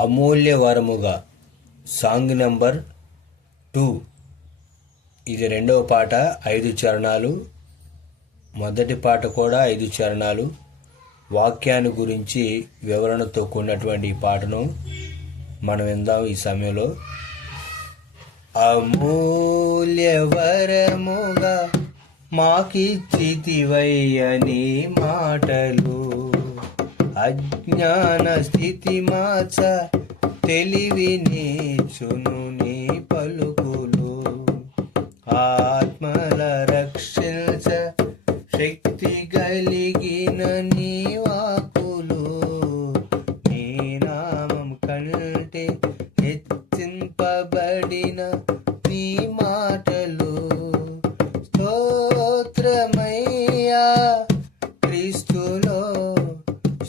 అమూల్యవరముగా song number 2. ఇది రెండవ పాట, 5 చరణాలు. మొదటి పాట కూడా 5 చరణాలు. వాక్యాన్ని గురించి వివరణతో కూడినటువంటి ఈ పాటను మనం విందాం ఈ సమయంలో. అమూల్యవరముగా మాకిచ్చితివయ్యని మాటలు, అజ్ఞాన స్థితి మార్చ తెలివినిచ్చును నీ పలుకులు, ఆత్మల రక్షించ శక్తి కలిగిన నీ వాక్కులు, నీ నామం కంటే హెచ్చింపబడిన నీ మాటలు. స్తోత్రమయ్యా క్రీస్తులో,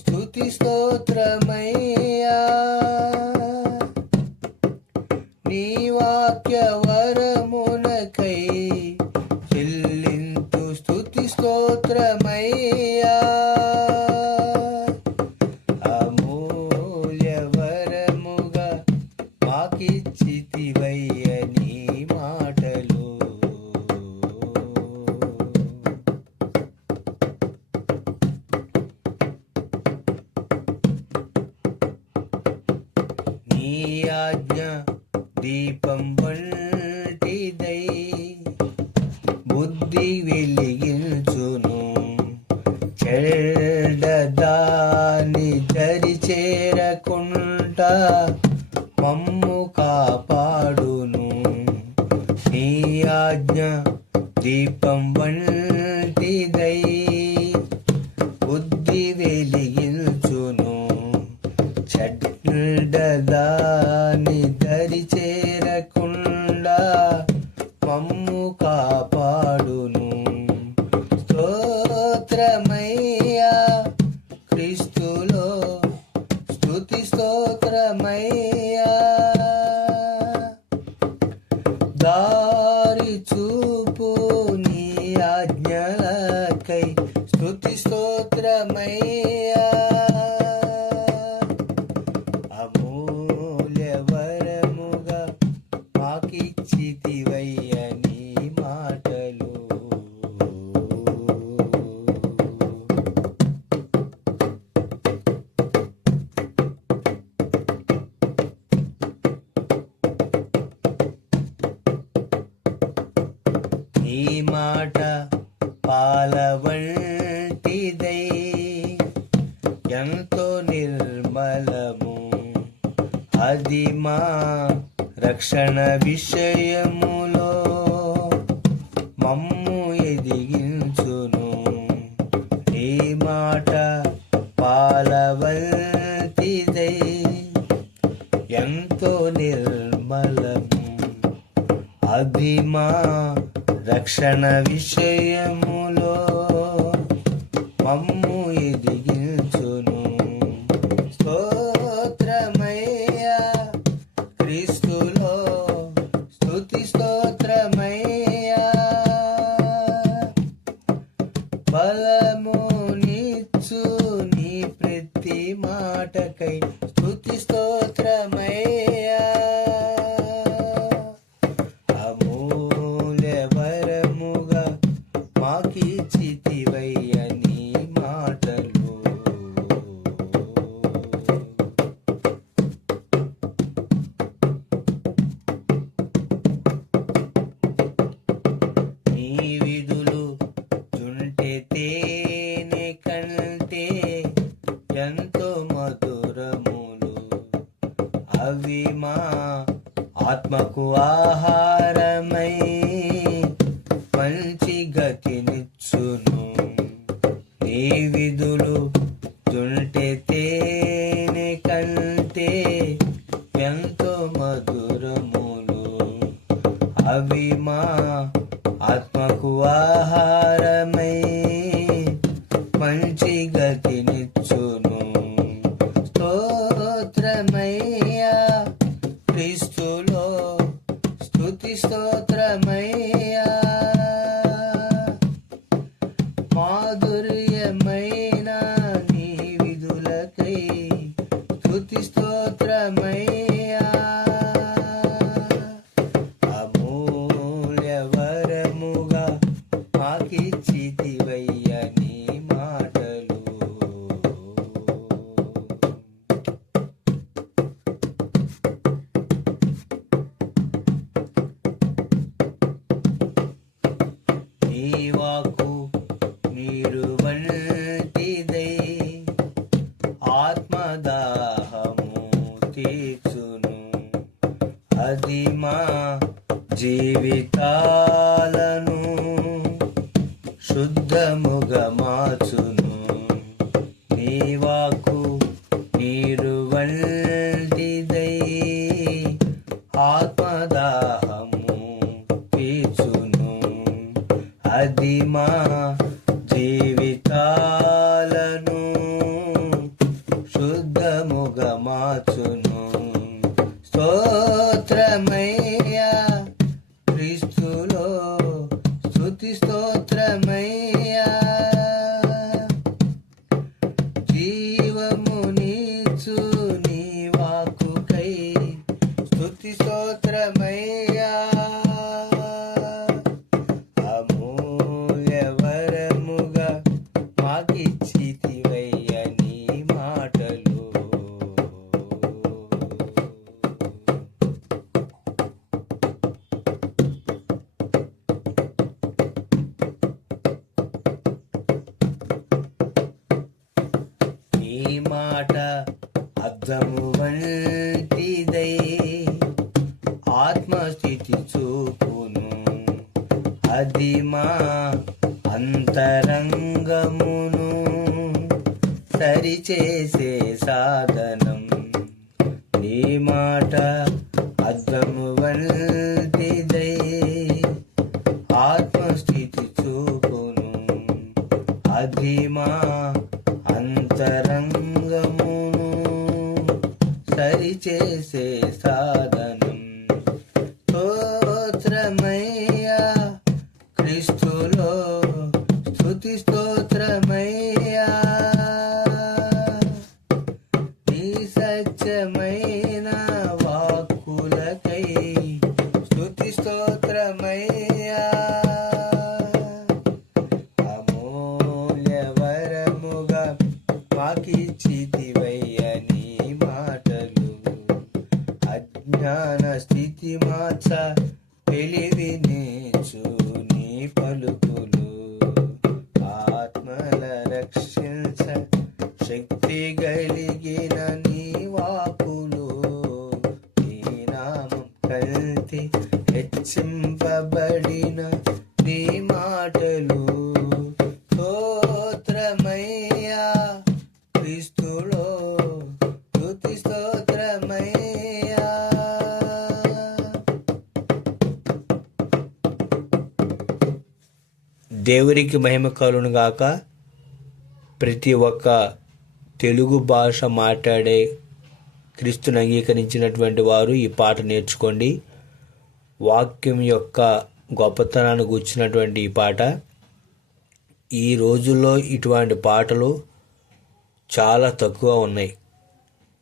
స్తుతి స్తోత్రమయ్యా. నీ వాక్య వరమునకై చెల్లింతు స్తుతి స్తోత్రమయ్యా. అమూల్య వరముగా మాకిచ్చితివయ్య నీ మాటలు. నీ ఆజ్ఞ దీపం వంటిదై బుద్ధి వెలిగించును, చెడ్డదాని దరి చేరకుండా మమ్ము కాపాడును. నీ ఆజ్ఞ దీపం వంటిదై బుద్ధి వెలిగించును, చెడ్డదాని దరి చేరకుండా మమ్ము కాపాడును. స్తోత్రమయ్యా క్రీస్తులో, స్తుతి స్తోత్రమయ్యా. దారి చూపు నీ ఆజ్ఞలకై స్తుతి స్తోత్రమయ్యా. అమూల్యవరముగా మాకిచ్చితివయ్య నీ మాటలు. నీ మాట పాల వంటిదై ఎంతో నిర్మలము, అది మా రక్షణ విషయములో మమ్ము ఎదిగించును. నీ మాట పాల వంటిదై ఎంతో నిర్మలము, అది మా రక్షణ విషయములో మమ్ము ఎదిగించును. స్తోత్రమయ్యా క్రీస్తులో, స్తుతి స్తోత్రమయ్యా. బలమునిచ్చు నీ ప్రతి మాటకై స్తుతి స్తోత్రమయ్యా. అమూల్యవరముగా మాకిచ్చితివయ్య నీ మాటలు. నీ విధులు జుంటె తేనె కంటే ఎంతో మధురములు, అవి మా ఆత్మకు ఆహారమై మంచి గతినిచ్చును. నీ విధులు జుంటె తేనె కంటే ఎంతో మధురములు, అవి మా ఆత్మకు ఆహారమై మంచి గతినిచ్చును. స్తోత్రమయ్యా క్రీస్తులో, స్తుతి స్తోత్రమయ్యా. మాధుర్యమైన నీ విధులకై స్తుతి స్తోత్రమయ్యా. అమూల్య వరముగా మాకిచ్చితివయ్య నీ మాటలు. నీ వాక్కు నీరు వంటిదై ఆత్మదాహము తీర్చును. అది మా జీవితాలను శుద్ధముగా మార్చును. నీ వాక్కు నీరు వంటిదై ఆత్మదాహము తీర్చును. అది మా జీవితాలను శుద్ధముగా మార్చును. స్తోత్రమయ్యా క్రీస్తులో స్తుతి స్తోత్రమయ్యా. జీవమునిచ్చు నీ వాక్కుకై స్తుతి స్తోత్రమయ్యా. అమూల్య వరముగా మాకిచ్చితివయ్య నీ మాటలు. నీ మాట అద్దము వంటిదై ఆత్మస్థితి చూపును. అది మా అంతరంగమును సరిచేసే సాధనం. నీ మాట అద్దము వంటిదై ఆత్మస్థితి చూపును. అది మా అంతరంగమును సరిచేసే సాధనం. స్తోత్రమయ్యా క్రీస్తులో స్తుతి స్తోత్రమయ్యా. నీ సత్యమైన వాక్కులకై స్తుతి స్తోత్రమయ్యా. అమూల్య వరముగా మాకిచ్చితివయ్య నీ మాటలు. అజ్ఞాన స్థితి మార్చ తెలివినిచ్చు నీ పలుకులు. ఆత్మల రక్షించ శక్తి కలిగిన నీ వాక్కులు. నీ నామం కలిసి హెచ్చింపబడిన నీ మాటలు. స్తోత్రమయ్యా క్రీస్తులో స్తుతి స్తోత్రమయ్యా. దేవునికి మహిమ కలుగును గాక. ప్రతి ఒక్క తెలుగు భాష మాట్లాడే క్రీస్తుని అంగీకరించినటువంటి వారు ఈ పాట నేర్చుకోండి. వాక్యం యొక్క గొప్పతనాన్ని గుర్చినటువంటి ఈ పాట. ఈ రోజుల్లో ఇటువంటి పాటలు చాలా తక్కువ ఉన్నాయి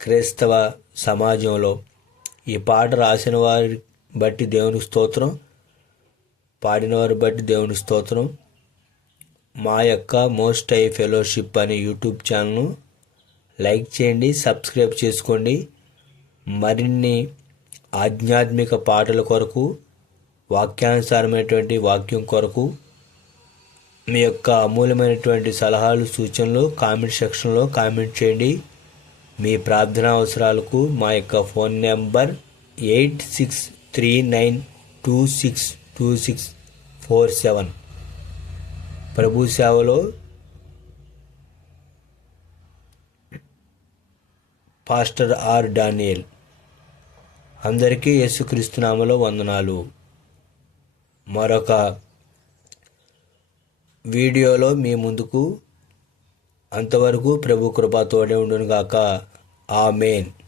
క్రైస్తవ సమాజంలో. ఈ పాట రాసిన వారి బట్టి దేవునికి స్తోత్రం, పాడిన వారి బట్టి దేవునికి స్తోత్రం. మా యొక్క మోస్ట్ హై ఫెలోషిప్ అనే యూట్యూబ్ ఛానల్ను లైక్ చేయండి, సబ్స్క్రైబ్ చేసుకోండి. మరిన్ని ఆధ్యాత్మిక పాటల కొరకు, వాక్యానుసారమైనటువంటి వాక్యం కొరకు మీ యొక్క అమూల్యమైనటువంటి సలహాలు, సూచనలు కామెంట్ సెక్షన్లో కామెంట్ చేయండి. మీ ప్రార్థనా అవసరాలకు మా యొక్క ఫోన్ నెంబర్ 8639262647. ప్రభు సేవలో పాస్టర్ ఆర్ డానియల్. అందరికీ యేసుక్రీస్తు నామములో వందనాలు. మరొక వీడియోలో మీ ముందుకు. అంతవరకు ప్రభు కృప తోడే ఉండును గాక. ఆమేన్.